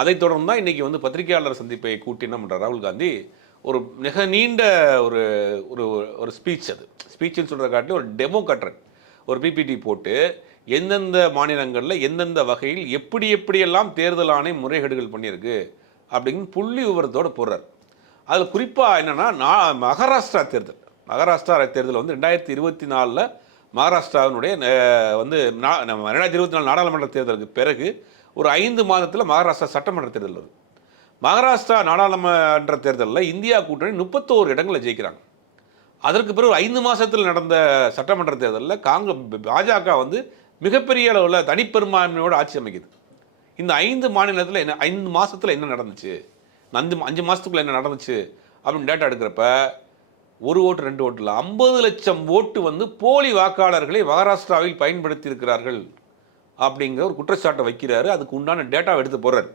அதைத் தொடர்ந்து தான் இன்னைக்கு வந்து பத்திரிகையாளர் சந்திப்பை கூட்டி என்ன பண்ணுறார் ராகுல் காந்தி, ஒரு மிக நீண்ட ஒரு ஒரு ஒரு ஸ்பீச், அது ஸ்பீச்சுன்னு சொல்கிற காட்டிலும் ஒரு டெமோ கட்டுறேன், ஒரு பிபிடி போட்டு எந்தெந்த மாநிலங்களில் எந்தெந்த வகையில் எப்படியெல்லாம் தேர்தல் ஆணையம் முறைகேடுகள் பண்ணியிருக்கு அப்படின்னு புள்ளி விவரத்தோடு போடுறார். அதில் குறிப்பாக என்னென்னா, மகாராஷ்டிரா தேர்தல் வந்து 2024 மகாராஷ்டிராவினுடைய வந்து 2024 நாடாளுமன்ற தேர்தலுக்கு பிறகு ஒரு 5 மாதத்தில் மகாராஷ்டிரா சட்டமன்ற தேர்தல் வருது. மகாராஷ்டிரா நாடாளுமன்ற தேர்தலில் இந்தியா கூட்டணி 31 இடங்களை ஜெயிக்கிறாங்க. அதற்கு பிறகு 5 மாதத்தில் நடந்த சட்டமன்ற தேர்தலில் பாஜக வந்து மிகப்பெரிய அளவில் தனிப்பெரும்பான்மையோடு ஆட்சி அமைக்குது. இந்த 5 மாநிலத்தில் 5 மாதத்தில் என்ன நடந்துச்சு, 5 மாதத்துக்குள்ள என்ன நடந்துச்சு அப்படின்னு டேட்டா எடுக்கிறப்ப 1 ஓட்டு 2 ஓட்டு இல்லை, 50 லட்சம் ஓட்டு வந்து போலி வாக்காளர்களை மகாராஷ்டிராவில் பயன்படுத்தி இருக்கிறார்கள் அப்படிங்கிற ஒரு குற்றச்சாட்டை வைக்கிறாரு. அதுக்கு உண்டான டேட்டாவை எடுத்து போடுறாரு.